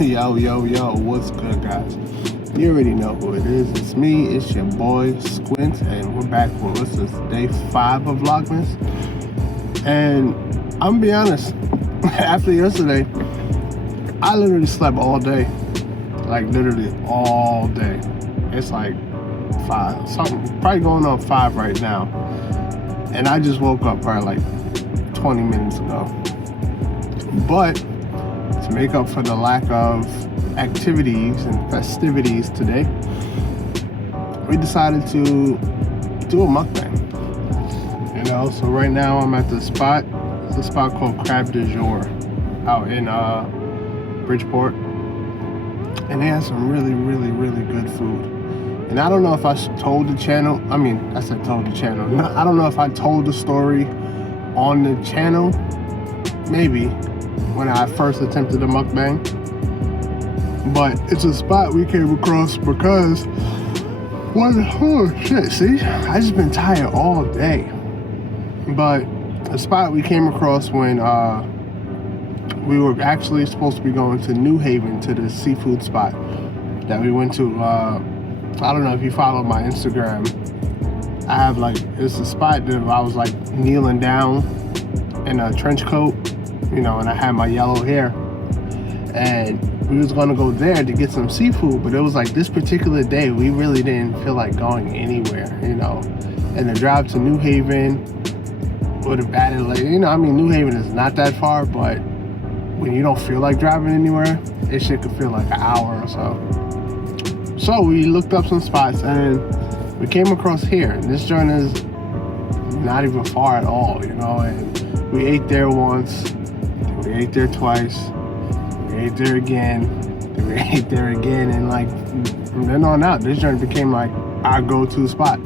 Yo, what's good, guys? You already know who it is. It's me, it's your boy, Squint, and we're back for this is day 5 of Vlogmas. And I'm gonna be honest, after yesterday, I literally slept all day. Like, literally all day. It's like 5, something, probably going on 5 right now. And I just woke up probably like 20 minutes ago. But to make up for the lack of activities and festivities today, we decided to do a mukbang. You know, so right now I'm at the spot. It's a spot called Crab du Jour out in Bridgeport, and they have some really good food. And I don't know if I told the channel. I said told the channel. I don't know if I told the story on the channel. Maybe when I first attempted the mukbang. But it's a spot we came across because see, I just been tired all day. But a spot we came across when we were actually supposed to be going to New Haven to the seafood spot that we went to. I don't know if you follow my Instagram. I have it's a spot that I was like kneeling down in a trench coat, you know, and I had my yellow hair, and we was gonna go there to get some seafood, but it was like this particular day we really didn't feel like going anywhere, you know, and the drive to New Haven would have added New Haven is not that far, but when you don't feel like driving anywhere, it shit could feel like an hour or so. So we looked up some spots and we came across here, and this joint is not even far at all, you know, and we ate there once, we ate there twice, we ate there again, then we ate there again, and from then on out, this joint became like our go-to spot.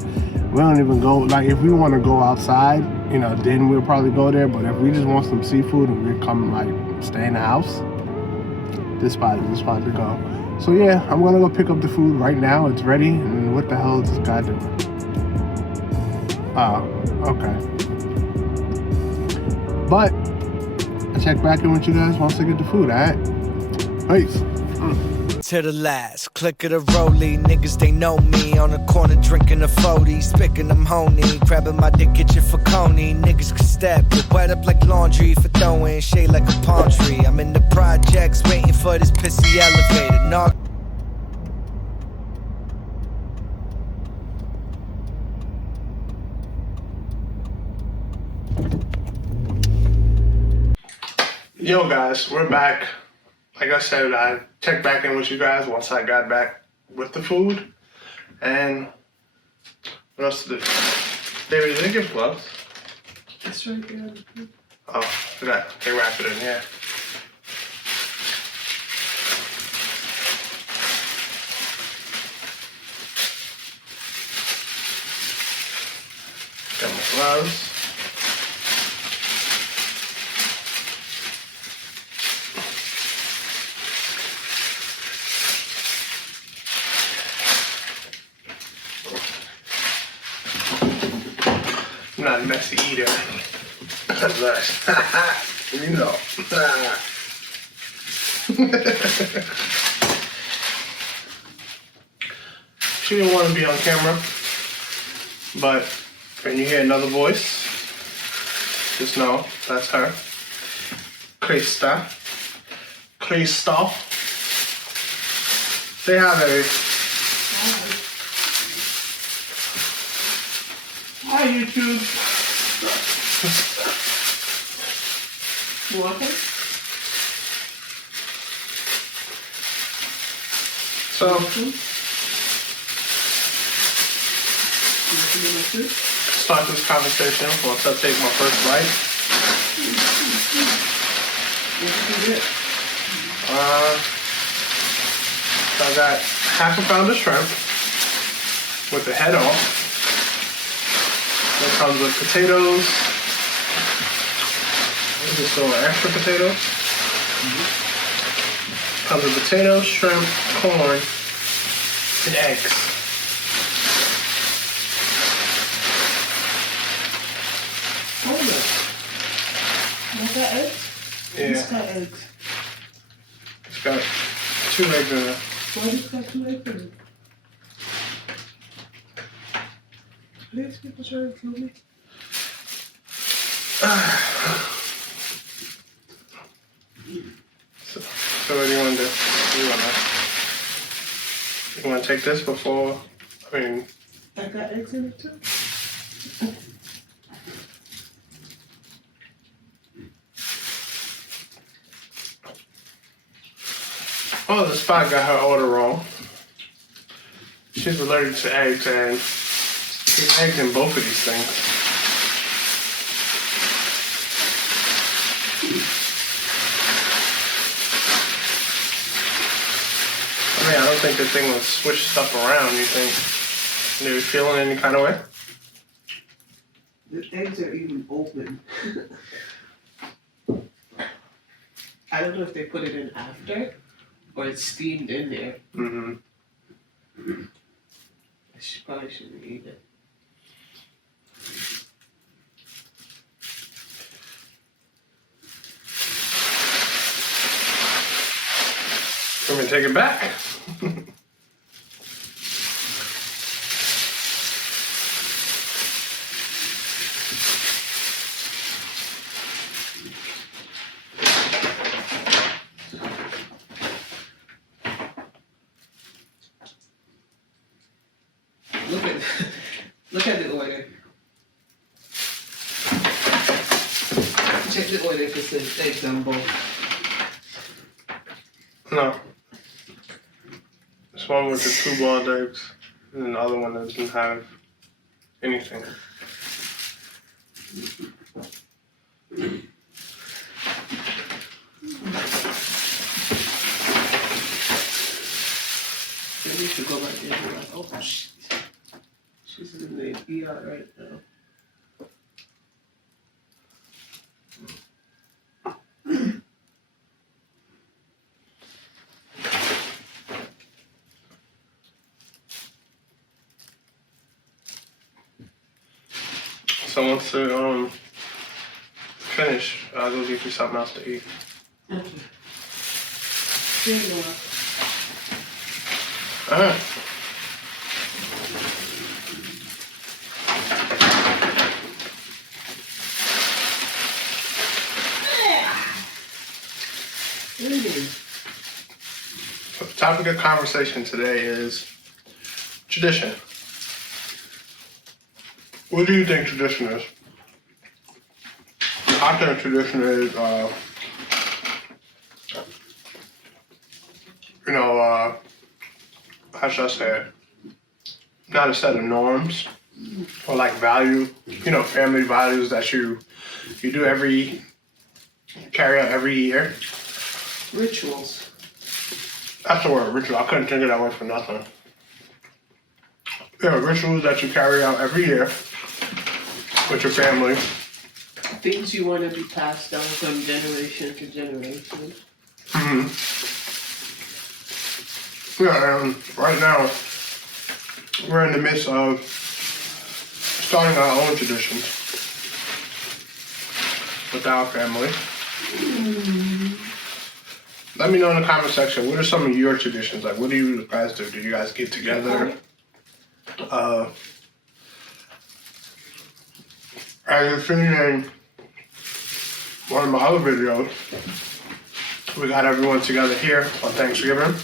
We don't even go, if we want to go outside, you know, then we'll probably go there, but if we just want some seafood and we come stay in the house, this spot is the spot to go. So yeah, I'm gonna go pick up the food right now. It's ready, and what the hell is this guy doing? Oh, okay. But I'll check back in with you guys once I get the food, alright? Peace. To the last, click of the rollie, niggas they know me. On the corner drinking a 40, spicking them honey, grabbing my dick, kitchen for coney. Niggas can step, get wet up like laundry for throwing shade like a palm tree. I'm in the projects waiting for this pissy elevator. Knock. Yo guys, we're back. Like I said, I checked back in with you guys once I got back with the food. And what else to do? David, did they give gloves? It's right there. Oh, forgot. They wrap it in here. Got my gloves. I'm not a messy eater. You know. She didn't want to be on camera, but when you hear another voice, just know that's her. Krista. Say hi, baby. Hi, YouTube. You want it? So, start this conversation once I take my first bite. So I got half a pound of shrimp with the head off. It comes with potatoes. Is this still extra potatoes? Comes with potatoes, shrimp, corn, and eggs. Hold it. Want that eggs? Yeah. It's got eggs. It's got 2 eggs in there. Why do you got 2 eggs in it? Are these people trying to kill me? So what do you want to do? You want to take this before? I mean, I got eggs in it too. oh, the spot got her order wrong. She's allergic to eggs, and there's eggs in both of these things. I mean, I don't think the thing will switch stuff around. You think they're feeling any kind of way? The eggs are even open. I don't know if they put it in after or it's steamed in there. Mm-hmm. I probably shouldn't eat it. Let me take it back. Look at the order. Check the order if it says eggs on both. No. This one with the 2 boiled eggs, and the other one doesn't have anything. I need to go back there and be like, oh shit. She's in the ER right now. So once to finish, I'll go get you something else to eat. Okay. There you are. Alright. So the topic of conversation today is tradition. What do you think tradition is? I think tradition is, how should I say it? Not a set of norms or like value, family values that you do carry out every year. Rituals. That's the word, ritual. I couldn't think of that word for nothing. Yeah, rituals that you carry out every year with your family. Things you want to be passed down from generation to generation. Mm-hmm. Yeah, and right now, we're in the midst of starting our own traditions with our family. Let me know in the comment section, what are some of your traditions? Like, what do you guys do? Do you guys get together? As you've seen in one of my other videos, we got everyone together here on Thanksgiving.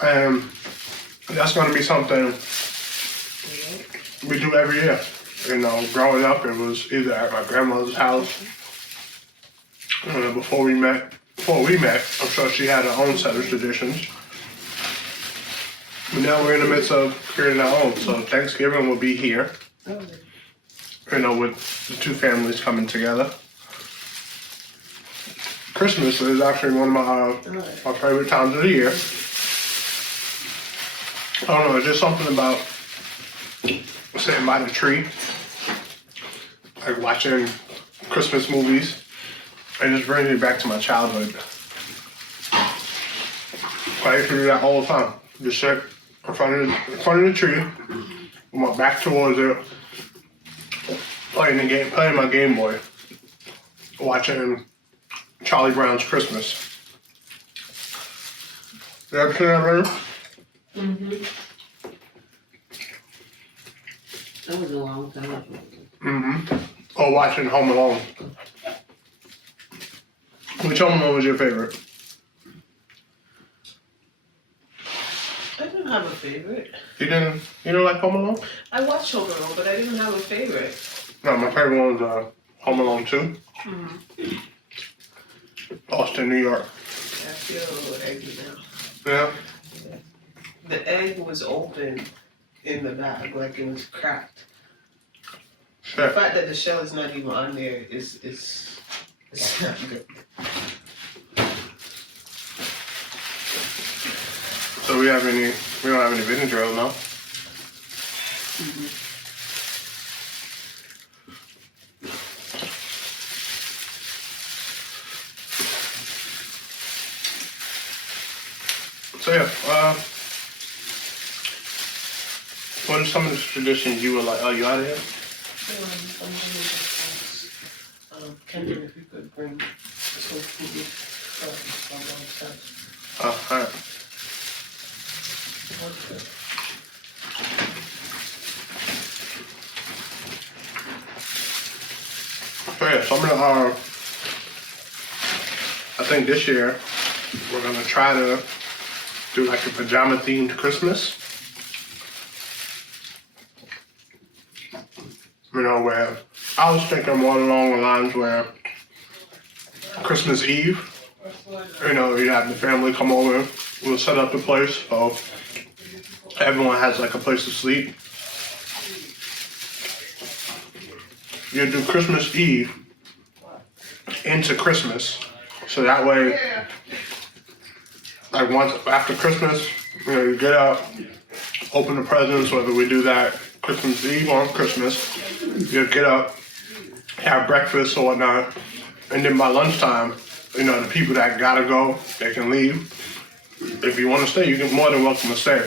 And that's going to be something we do every year. Growing up, it was either at my grandmother's house. Before we met, I'm sure she had her own set of traditions. But now we're in the midst of creating our own. So Thanksgiving will be here. With the 2 families coming together. Christmas is actually one of my favorite times of the year. I don't know, it's just something about sitting by the tree, like watching Christmas movies. It just brings me back to my childhood. I used to do that all the time. Just sit in front of the tree, with my back towards it, playing my Game Boy, watching Charlie Brown's Christmas. You ever seen that movie? Mm-hmm. That was a long time ago. Mm-hmm. Or watching Home Alone. Which Home Alone was your favorite? I didn't have a favorite. You don't like Home Alone? I watched Home Alone, but I didn't have a favorite. No, my favorite one was Home Alone 2. Mm-hmm. Austin, New York. I feel a little eggy now. Yeah. The egg was open in the bag, like it was cracked. Shit. The fact that the shell is not even on there is not good. So we don't have any vinegar oil now. Mm-hmm. So yeah, what are some of the traditions you were like, oh, you out of here? Kendra, if you could bring some food. Oh, alright. So yeah, some of the, I think this year, we're gonna try to do like a pajama themed Christmas. You know, where I was thinking more along the lines where Christmas Eve, you know, you have the family come over, we'll set up the place, so everyone has like a place to sleep. You do Christmas Eve into Christmas, so that way, like once after Christmas, you know, you get up, open the presents, whether we do that Christmas Eve or Christmas, you get up, have breakfast or whatnot, and then by lunchtime, you know, the people that gotta go, they can leave. If you want to stay, you're more than welcome to stay.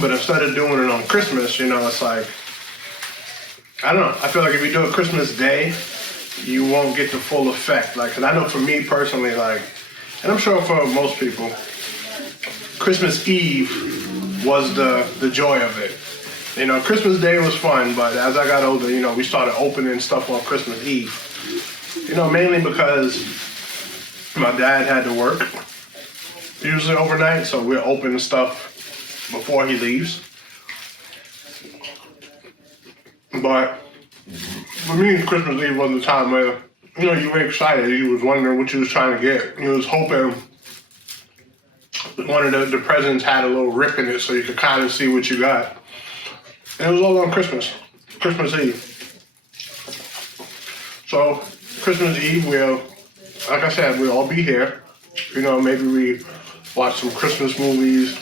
But instead of doing it on Christmas, you know, it's like, I don't know, I feel like if you do it Christmas Day, you won't get the full effect. Like, 'cause I know for me personally, like, and I'm sure for most people, Christmas Eve was the joy of it. You know, Christmas Day was fun, but as I got older, you know, we started opening stuff on Christmas Eve. You know, mainly because my dad had to work, usually overnight, so we're opening stuff before he leaves. But for me, Christmas Eve was the time where, you know, you were excited. You was wondering what you was trying to get. You was hoping one of the presents had a little rip in it so you could kind of see what you got. And it was all on Christmas Eve. So Christmas Eve, like I said, we'll all be here. You know, maybe we watch some Christmas movies,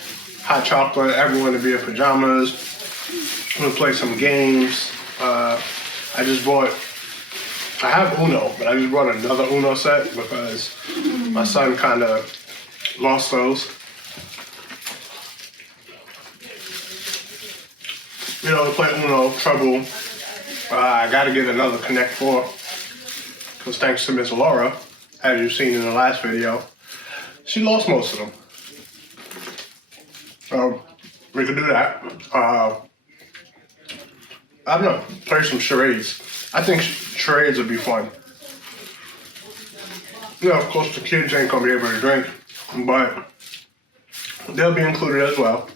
hot chocolate, everyone to be in pajamas. We'll play some games. I have Uno, but I just brought another Uno set because my son kind of lost those. You know, we play Uno, Trouble. I got to get another Connect 4 because thanks to Miss Laura, as you've seen in the last video, she lost most of them. So we could do that. I don't know, play some charades. I think charades would be fun. You know, of course the kids ain't gonna be able to drink, but they'll be included as well.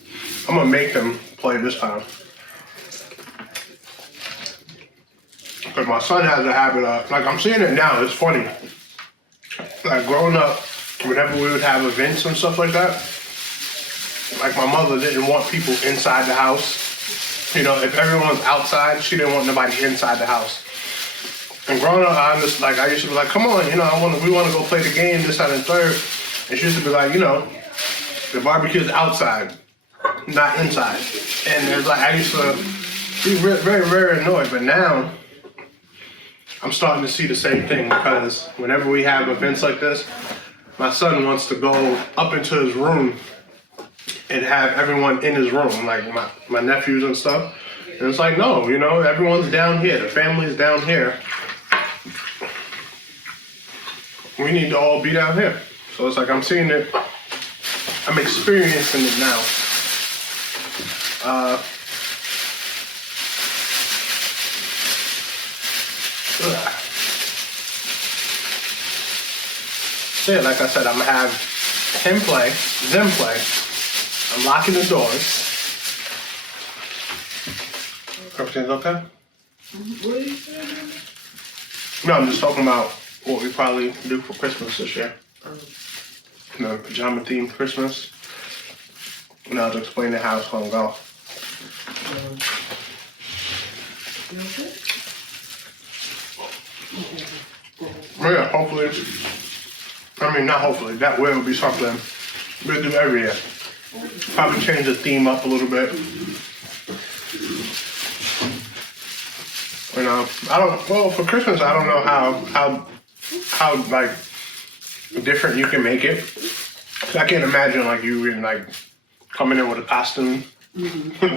I'm gonna make them play this time. Because my son has a habit of, like I'm seeing it now, it's funny. Like growing up, whenever we would have events and stuff like that, like my mother didn't want people inside the house. You know, if everyone's outside, she didn't want nobody inside the house. And growing up, I used to be like, come on, you know, we want to go play the game, this, that, and third. And she used to be like, you know, the barbecue's outside, not inside. And it's like, I used to be very, very annoyed. But now, I'm starting to see the same thing because whenever we have events like this, my son wants to go up into his room and have everyone in his room, like my nephews and stuff. And it's like, no, you know, everyone's down here. The family's down here. We need to all be down here. So it's like I'm seeing it I'm experiencing it now. So yeah, like I said, I'm gonna have him play, them play. I'm locking the doors. Everything's okay? What are you saying? No, I'm just talking about what we probably do for Christmas this year. You know, pajama themed Christmas. And I'll explain how it's gonna go. You okay? Yeah, hopefully. I mean, not hopefully. That will be something we'll do every year. Probably change the theme up a little bit. You know, well, for Christmas, I don't know how like different you can make it. I can't imagine like you even like coming in with a costume,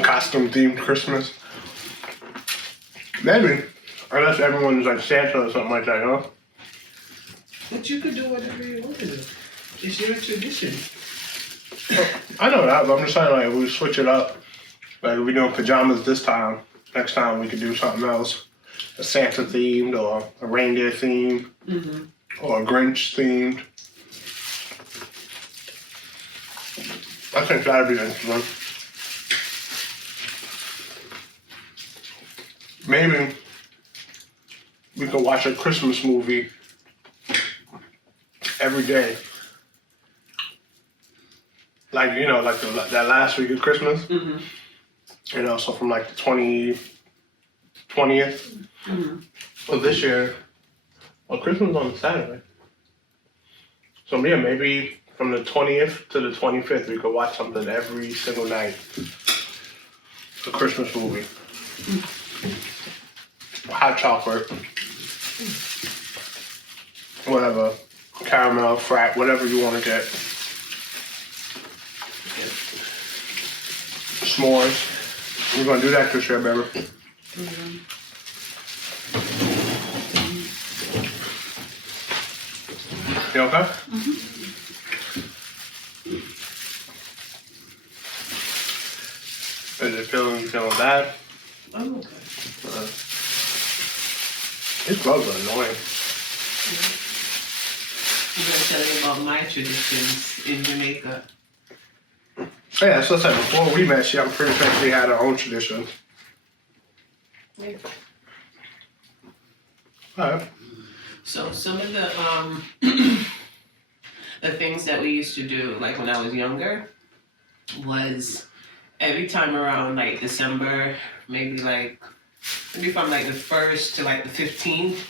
costume themed Christmas. Maybe, unless everyone's like Santa or something like that, you know? But you could do whatever you want to do. It's your tradition. I know that, but I'm just saying like we switch it up. Like if we're doing pajamas this time, next time we could do something else. A Santa themed or a reindeer themed or a Grinch themed. I think that'd be interesting. Maybe we could watch a Christmas movie every day. Like, you know, like that last week of Christmas. You know, so from like the 20th. Well, this year, well, Christmas is on Saturday. So yeah, maybe from the 20th to the 25th, we could watch something every single night. A Christmas movie. Hot chocolate. Whatever. Caramel, frat, whatever you want to get. S'mores. We're going to do that this year, baby. You okay? Is it feeling bad? I'm okay. These gloves are annoying. I'm going to tell you about my traditions in Jamaica. Yeah, that's what I said. Before we met, I'm pretty sure we had our own traditions. Yeah. Alright. So some of the the things that we used to do, like when I was younger, was every time around like December, maybe from like the 1st to like the 15th,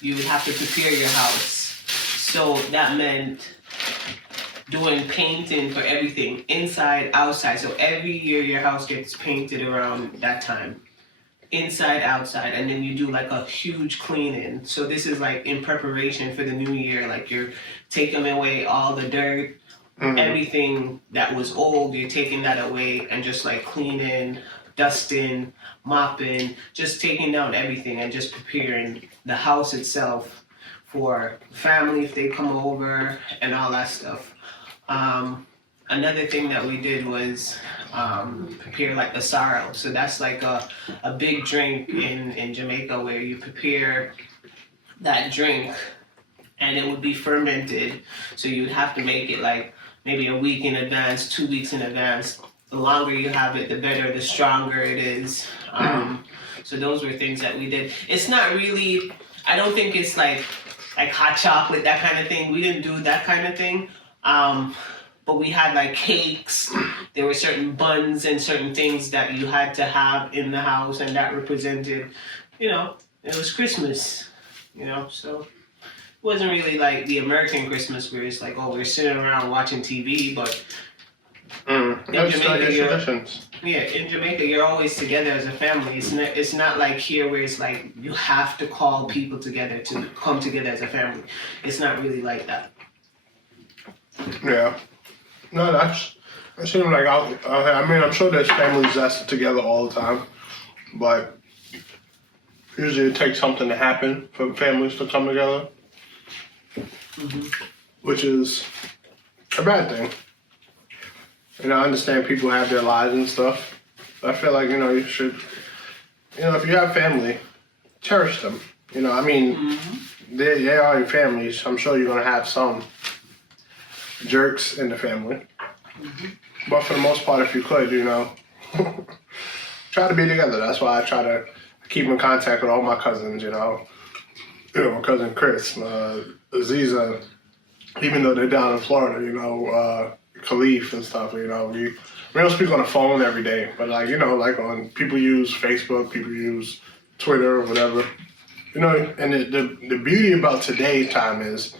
you would have to prepare your house. So that meant doing painting for everything, inside, outside. So every year your house gets painted around that time. Inside, outside, and then you do like a huge cleaning. So this is like in preparation for the new year, like you're taking away all the dirt, everything that was old, you're taking that away and just like cleaning, dusting, mopping, just taking down everything and just preparing the house itself for family if they come over and all that stuff. Another thing that we did was prepare like a sorrel. So that's like a big drink in Jamaica where you prepare that drink and it would be fermented. So you would have to make it like maybe a week in advance, 2 weeks in advance. The longer you have it, the better, the stronger it is. So those were things that we did. It's not really, I don't think it's like hot chocolate, that kind of thing. We didn't do that kind of thing. But we had like cakes, there were certain buns and certain things that you had to have in the house, and that represented, you know, it was Christmas, you know, so it wasn't really like the American Christmas where it's like, oh, we're sitting around watching TV, but in Jamaica, you're always together as a family. It's not like here where it's like you have to call people together to come together as a family. It's not really like that. Yeah. No, that seems like I mean, I'm sure there's families that's together all the time, but usually it takes something to happen for families to come together, which is a bad thing. And I understand people have their lives and stuff. But I feel like, you should, if you have family, cherish them. I mean, they are your families. I'm sure you're going to have some jerks in the family. But for the most part, if you could, try to be together. That's why I try to keep in contact with all my cousins, my cousin Chris, Aziza, even though they're down in Florida, Khalif and stuff, we don't speak on the phone every day, but like on people use Facebook, people use Twitter or whatever, and the beauty about today's time is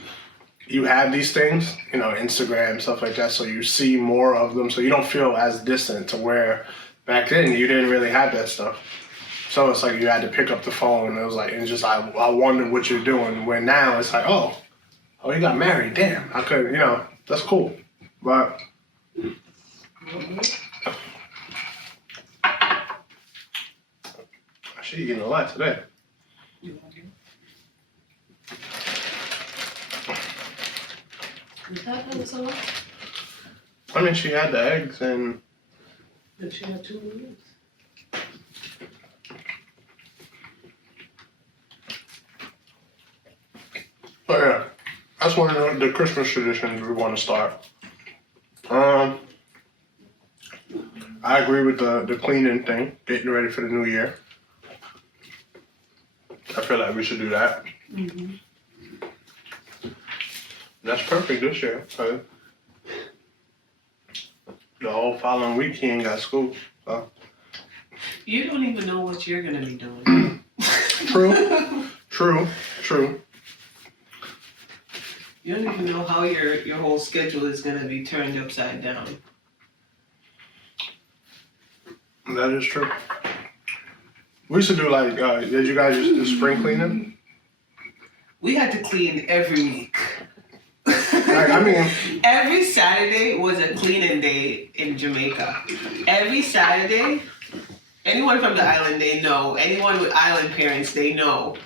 you have these things, Instagram, stuff like that, so you see more of them, so you don't feel as distant to where back then you didn't really have that stuff. So it's like you had to pick up the phone and it was like, I wondered what you're doing, where now it's like, oh, you got married, damn, I could, that's cool, but she eating a lot today. You want it? Is that how it's a lot? I mean, she had the eggs and... Did she have 2 minutes? But yeah, that's one of the Christmas traditions we want to start. I agree with the cleaning thing, getting ready for the new year. I feel like we should do that. Mm-hmm. That's perfect this year. So the whole following week he ain't got school. So. You don't even know what you're gonna be doing. True. You don't even know how your whole schedule is gonna be turned upside down. That is true. We used to do like, did you guys just do spring cleaning? We had to clean every week. Every Saturday was a cleaning day in Jamaica. Every Saturday, anyone from the island, they know. Anyone with island parents, they know.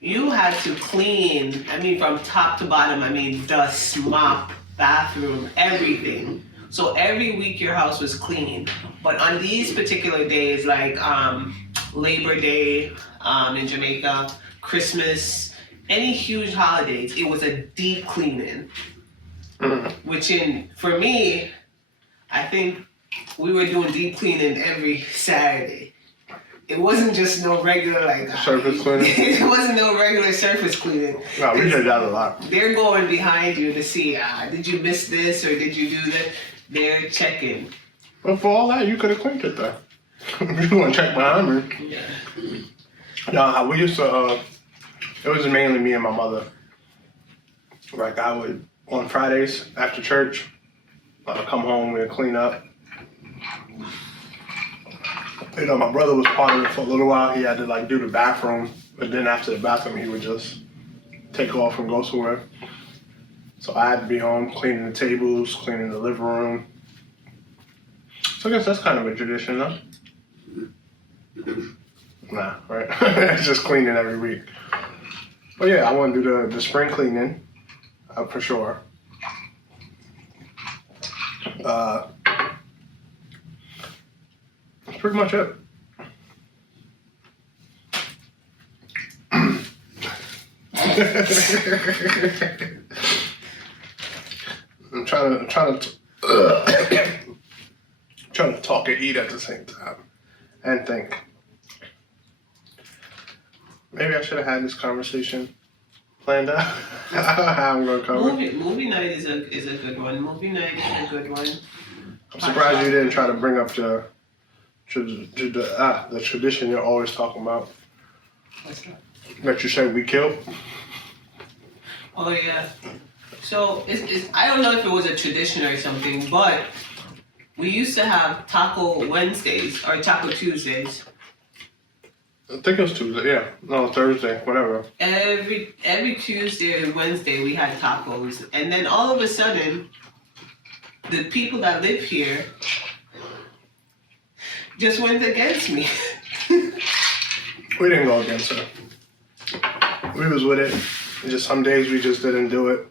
You had to clean, from top to bottom, dust, mop, bathroom, everything. So every week your house was clean. But on these particular days, like Labor Day in Jamaica, Christmas, any huge holidays, it was a deep cleaning. Which for me, I think we were doing deep cleaning every Saturday. It wasn't just no regular surface cleaning? It wasn't no regular surface cleaning. No, we did that a lot. They're going behind you to see, did you miss this or did you do that? They're checking. But for all that, you could have cleaned it though. If you want to check behind me. Yeah. No, we used to, it was mainly me and my mother. Like I would, on Fridays after church, come home, we'd clean up. My brother was part of it for a little while. He had to do the bathroom, but then after the bathroom, he would just take off and go somewhere. So I had to be home cleaning the tables, cleaning the living room. So I guess that's kind of a tradition, though. Nah, right? It's just cleaning every week. But yeah, I want to do the spring cleaning, for sure. That's pretty much it. I'm trying to talk and eat at the same time and think. Maybe I should have had this conversation planned out. How I'm gonna cover. Movie night is a good one. Movie night is a good one. I'm surprised you didn't try to bring up the tradition you're always talking about. What's that? That you say we killed. Oh yeah. So I don't know if it was a tradition or something, but we used to have Taco Wednesdays or Taco Tuesdays. I think it was Tuesday, yeah. No, Thursday, whatever. Every Tuesday and Wednesday we had tacos. And then all of a sudden, the people that live here just went against me. We didn't go against her. We was with it. Just some days we just didn't do it.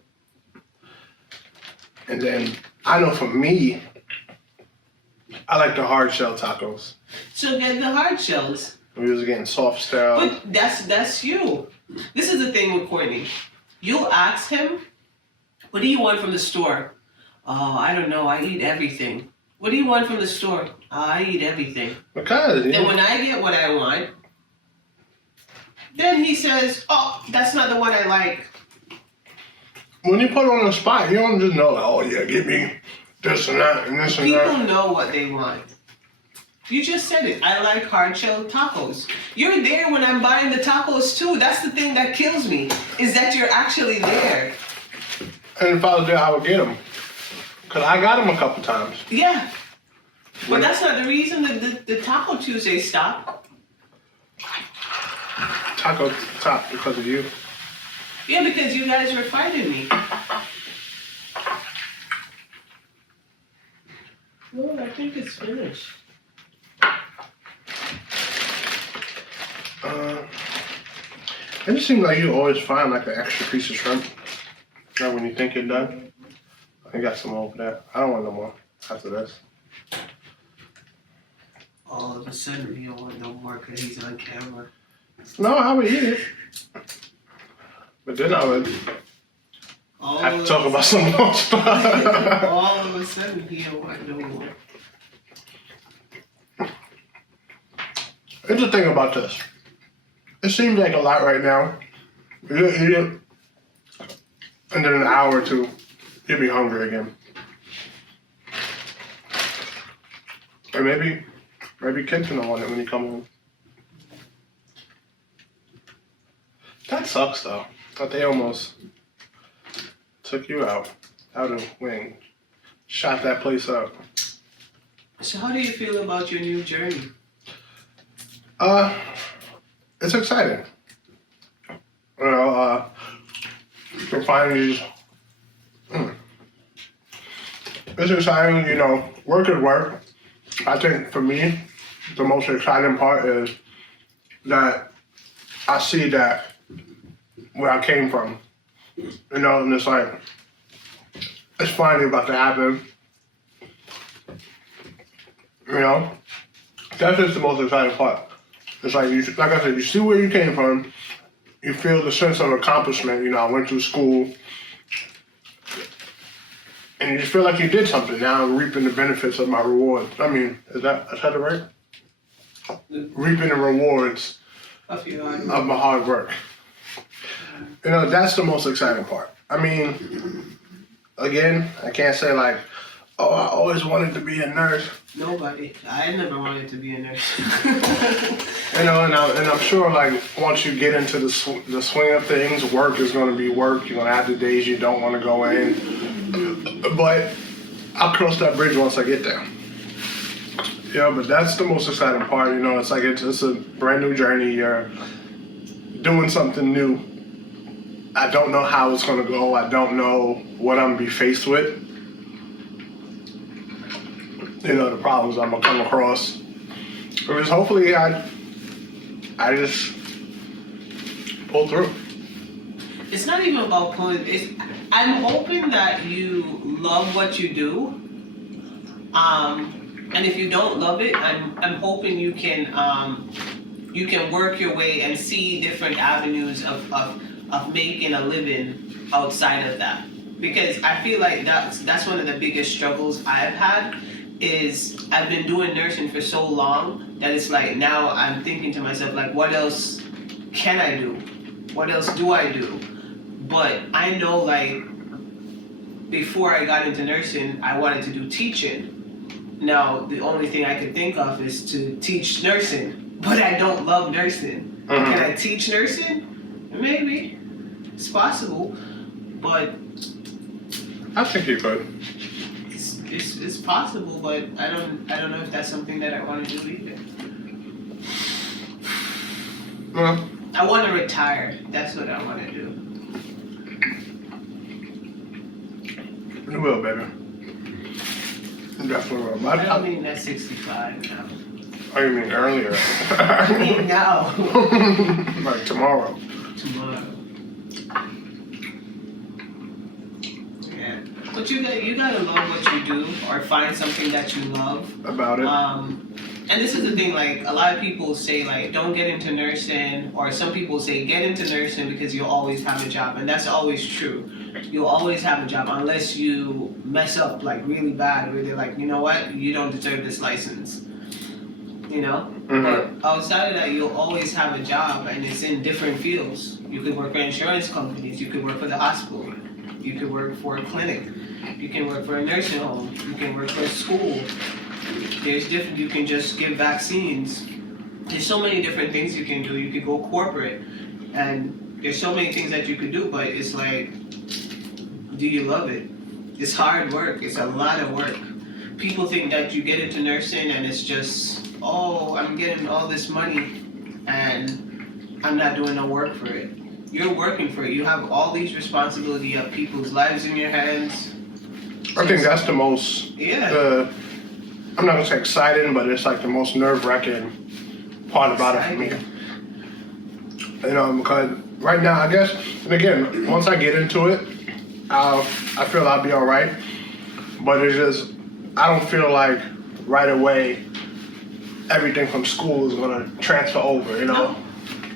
And then I know for me, I like the hard shell tacos. So get the hard shells. We was getting soft shell. But that's you. This is the thing with Courtney. You'll ask him, what do you want from the store? Oh, I don't know. I eat everything. What do you want from the store? Oh, I eat everything. Because And when I get what I want, then he says, oh, that's not the one I like. when you put it on the spot, you don't just know, like, oh yeah, give me this and that and this and People that. know what they want. You just said it. I like hard shell tacos. You're there when I'm buying the tacos too. That's the thing that kills me, is that you're actually there. And if I was there, I would get them. Because I got them a couple times. Yeah. But that's not the reason that the Taco Tuesday stopped. Taco top because of you. Yeah, because you guys were fighting me. Well, I think it's finished. It just seems like you always find like an extra piece of shrimp. Right when you think you're done. I got some more over there. I don't want no more after this. All of a sudden, he don't want no more because he's on camera. No, I would eat it. But then I would have to talk about some more stuff. All of a sudden, he don't want no more. Here's the thing about this. It seems like a lot right now. You eat it, and then an hour or two, you'll be hungry again. Or maybe Kenton will want it when you come home. That sucks though. That they almost took you out of wing, shot that place up. So how do you feel about your new journey? It's exciting. You know, we're finally just, it's exciting, you know, work is work. I think for me, the most exciting part is that I see that where I came from, you know, and it's like, it's finally about to happen. You know, that's just the most exciting part. It's like, like I said, you see where you came from, you feel the sense of accomplishment. You know, I went through school, and you just feel like you did something. Now I'm reaping the benefits of my rewards. I mean, is that it right? Reaping the rewards Of my hard work. You know, that's the most exciting part. I mean, again, I can't say like, oh, I always wanted to be a nurse. Nobody. I never wanted to be a nurse. You know, and I'm sure like once you get into the swing of things, work is going to be work. You're going to have the days you don't want to go in. But I'll cross that bridge once I get there. Yeah, but that's the most exciting part. You know, it's like it's a brand new journey. You're doing something new. I don't know how it's going to go. I don't know what I'm going to be faced with. You know, the problems I'm going to come across. Because hopefully I just pull through. It's not even about pulling. I'm hoping that you love what you do. And if you don't love it, I'm hoping you can work your way and see different avenues of making a living outside of that. Because I feel like that's one of the biggest struggles I've had, is I've been doing nursing for so long that it's like now I'm thinking to myself, like, what else can I do? What else do I do? But I know, like, before I got into nursing, I wanted to do teaching. Now, the only thing I could think of is to teach nursing, but I don't love nursing. Mm-hmm. Can I teach nursing? Maybe. It's possible, but I think you could. it's possible, but I don't know if that's something that I want to do either. Well, I want to retire. That's what I want to do. you will, baby. You definitely will. I don't mean at 65 now. Oh, you mean earlier? I mean now. Like tomorrow. Tomorrow. Yeah. But you gotta love what you do, or find something that you love about it. And this is the thing, like, a lot of people say, like, don't get into nursing, or some people say get into nursing because you'll always have a job, and that's always true. You'll always have a job unless you mess up, like, really bad, where they're like, you know what, you don't deserve this license, you know? But outside of that, you'll always have a job, and it's in different fields. You could work for insurance companies, you could work for the hospital, you could work for a clinic, you can work for a nursing home, you can work for a school. There's different, you can just give vaccines. There's so many different things you can do. You could go corporate, and there's so many things that you could do, but it's like, do you love it? It's hard work, it's a lot of work. People think that you get into nursing and it's just, oh, I'm getting all this money and I'm not doing no work for it. You're working for it. You have all these responsibility of people's lives in your hands. I think that's the most, Yeah. I'm not gonna say exciting, but it's like the most nerve-wracking part about it for me. You know, because right now, I guess, and again, once I get into it, I feel I'll be all right. But it's just, I don't feel like right away everything from school is gonna transfer over, you know?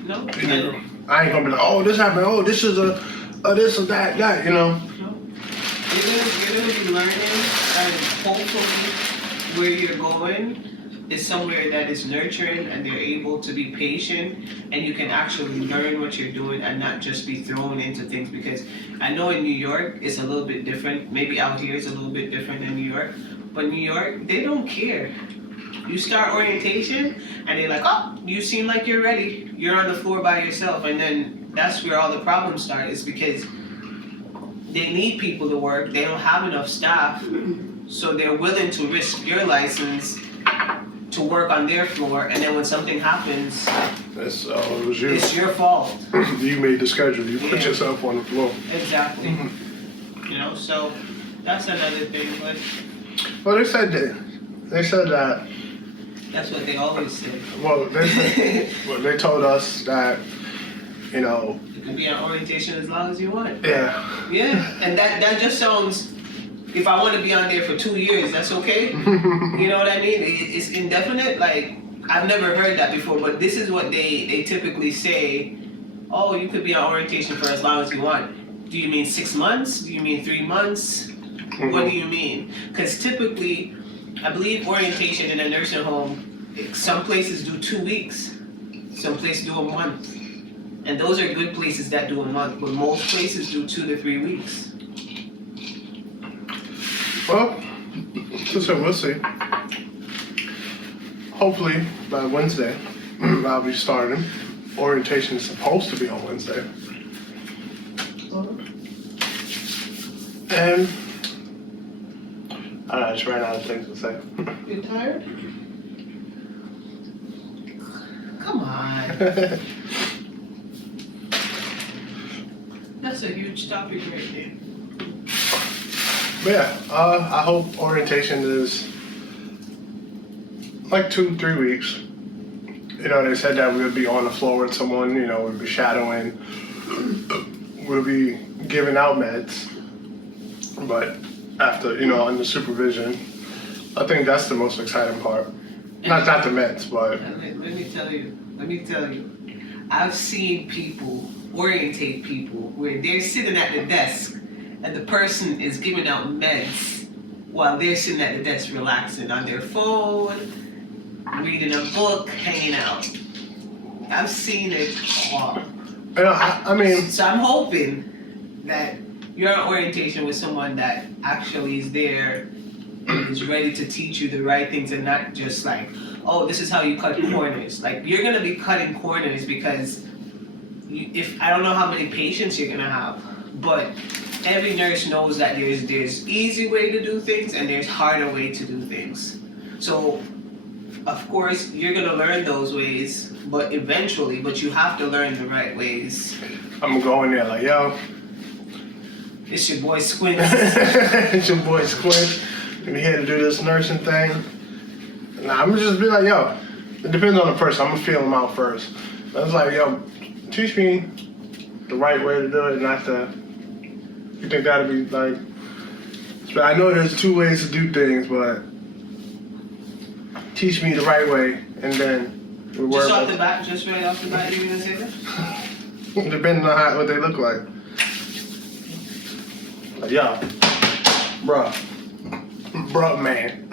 No. You know, I ain't gonna be like, oh, this happened, oh, this is a this or that, you know? No. You're gonna be learning, and hopefully where you're going is somewhere that is nurturing, and they're able to be patient, and you can actually learn what you're doing and not just be thrown into things. Because I know in New York it's a little bit different, maybe out here it's a little bit different than New York, but New York, they don't care. You start orientation and they're like, oh, you seem like you're ready, you're on the floor by yourself, and then that's where all the problems start, is because they need people to work, they don't have enough staff. So they're willing to risk your license to work on their floor, and then when something happens, It was you. it's your fault. You made the schedule. You put yourself on the floor. Exactly. You know, so that's another thing. But Well, they said that. that's what they always say. Well, they told us that, you know. You can be on orientation as long as you want. Yeah. Yeah, and that just sounds. If I want to be on there for 2 years, that's okay. You know what I mean? It's indefinite. Like, I've never heard that before, but this is what they typically say. Oh, you could be on orientation for as long as you want. Do you mean 6 months? Do you mean 3 months? What do you mean? Because typically, I believe orientation in a nursing home, some places do 2 weeks, some places do a month. And those are good places that do a month, but most places do 2 to 3 weeks. Well, so we'll see. Hopefully by Wednesday, I'll be starting. Orientation is supposed to be on Wednesday. And I just ran out of things to say. You tired? Come on. That's a huge topic right there. But yeah, I hope orientation is like 2-3 weeks. You know, they said that we'll be on the floor with someone, you know, we'll be shadowing, we'll be giving out meds, but after, you know, under supervision. I think that's the most exciting part. Not the meds, but... Let me tell you, I've seen people orientate people where they're sitting at the desk and the person is giving out meds while they're sitting at the desk relaxing on their phone, reading a book, hanging out. I've seen it all. I mean... So I'm hoping that you're on orientation with someone that actually is there and is ready to teach you the right things, and not just like, oh, this is how you cut corners. Like, you're gonna be cutting corners because if I don't know how many patients you're gonna have, but every nurse knows that there's easy way to do things and there's harder way to do things. So, of course, you're gonna learn those ways, but you have to learn the right ways. I'm going there like, yo. It's your boy Squint. It's your boy Squint. I'm here to do this nursing thing. Nah, I'm gonna just be like, yo, it depends on the person. I'm gonna feel them out first. I was like, yo, teach me the right way to do it, not the... You think that'd be like So I know there's 2 ways to do things, but teach me the right way, and then we work. Just right off the bat, you're gonna say that? Depending on what they look like. Like, yeah, bruh, man.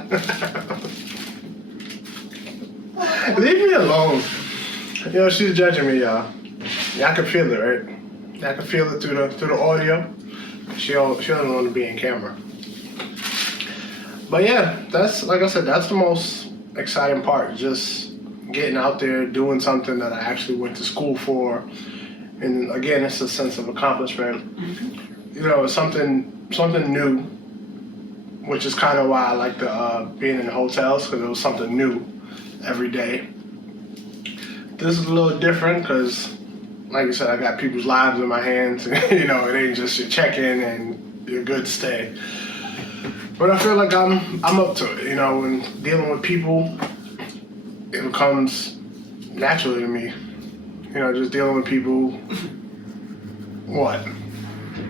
Leave me alone. You know, she's judging me, y'all. Y'all can feel it, right? Y'all can feel it through the audio. She doesn't want to be in camera. But yeah, that's, like I said, that's the most exciting part. Just getting out there, doing something that I actually went to school for. And again, it's a sense of accomplishment. Mm-hmm. You know, it's something new, which is kind of why I like being in the hotels, because it was something new every day. This is a little different because, like I said, I got people's lives in my hands. You know, it ain't just your check-in and your good stay. But I feel like I'm up to it. You know, when dealing with people, it becomes naturally to me. You know, just dealing with people. What?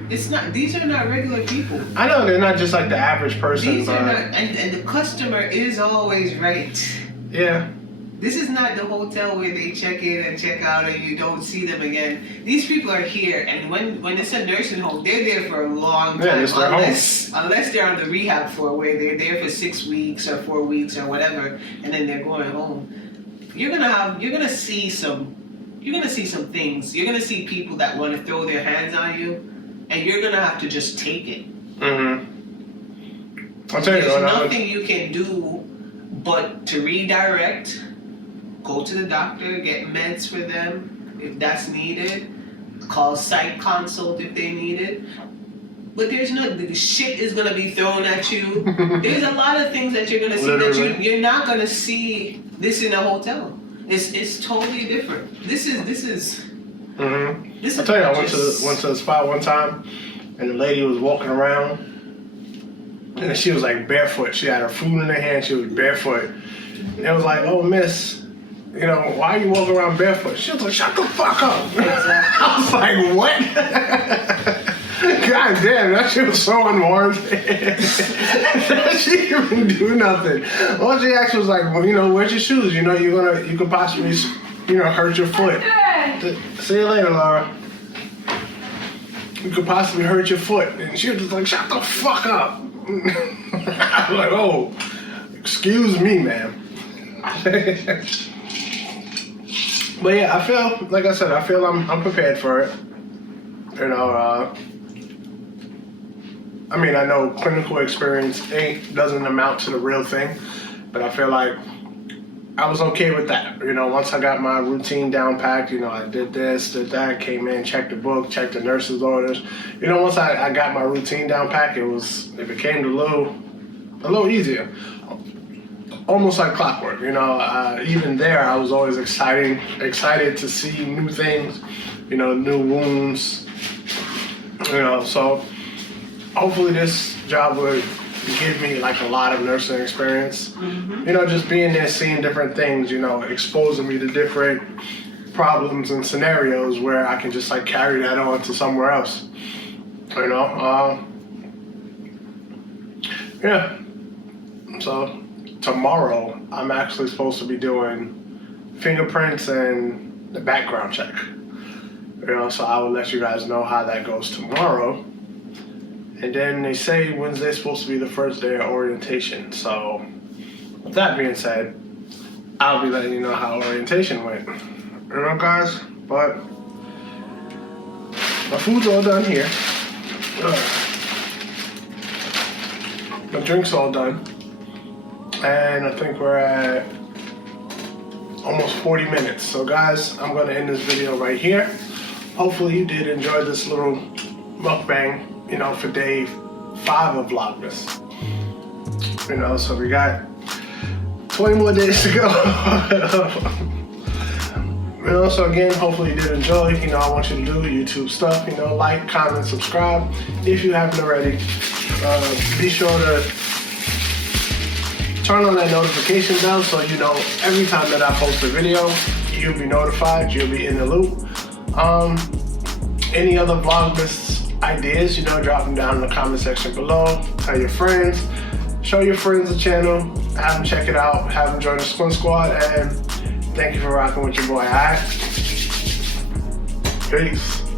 It's not. These are not regular people. I know they're not just like the average person. These are not, and the customer is always right. Yeah. This is not the hotel where they check in and check out and you don't see them again. These people are here, and when it's a nursing home, they're there for a long time. Yeah, it's their home. Unless they're on the rehab floor where they're there for 6 weeks or 4 weeks or whatever, and then they're going home. You're gonna see some things. You're gonna see people that want to throw their hands on you, and you're gonna have to just take it. Mm-hmm. I'll tell you, there's nothing you can do but to redirect. Go to the doctor, get meds for them if that's needed. Call psych consult if they need it. But the shit is gonna be thrown at you. There's a lot of things that you're gonna see that you're not gonna see this in a hotel. It's totally different. This is. Mm-hmm. I'll tell you, I went to the spot one time, and the lady was walking around, and she was like barefoot. She had her food in her hand. She was barefoot. And it was like, oh, miss. You know, why are you walking around barefoot? She was like, shut the fuck up. Exactly. I was like, what? God damn, that shit was so unwarranted. She didn't even do nothing. All she asked was like, well, you know, where's your shoes? You know, you could possibly, you know, hurt your foot. See you later, Laura. You could possibly hurt your foot. And she was just like, shut the fuck up. I was like, oh, excuse me, ma'am. But yeah, I feel, like I said, I'm prepared for it. You know, I mean, I know clinical experience doesn't amount to the real thing, but I feel like I was okay with that. You know, once I got my routine down packed, you know, I did this, did that, came in, checked the book, checked the nurse's orders. You know, once I got my routine down packed, it became a little easier. Almost like clockwork, you know. Even there, I was always excited to see new things, you know, new wounds, you know. So hopefully this job would give me like a lot of nursing experience. Mm-hmm. You know, just being there, seeing different things, you know, exposing me to different problems and scenarios where I can just like carry that on to somewhere else. You know, yeah. So tomorrow, I'm actually supposed to be doing fingerprints and the background check. You know, so I will let you guys know how that goes tomorrow. And then they say Wednesday's supposed to be the first day of orientation. So with that being said, I'll be letting you know how orientation went. You know, guys? But my food's all done here. My drink's all done. And I think we're at almost 40 minutes. So guys, I'm gonna end this video right here. Hopefully you did enjoy this little mukbang, you know, for day 5 of Vlogmas. You know, so we got 20 more days to go. You know, so again, hopefully you did enjoy. You know, I want you to do YouTube stuff, you know, like, comment, subscribe. If you haven't already, be sure to turn on that notification bell so you know every time that I post a video, you'll be notified, you'll be in the loop. Any other Vlogmas ideas, you know, drop them down in the comment section below. Tell your friends, show your friends the channel, have them check it out, have them join the Squint Squad, and thank you for rocking with your boy, alright? Peace.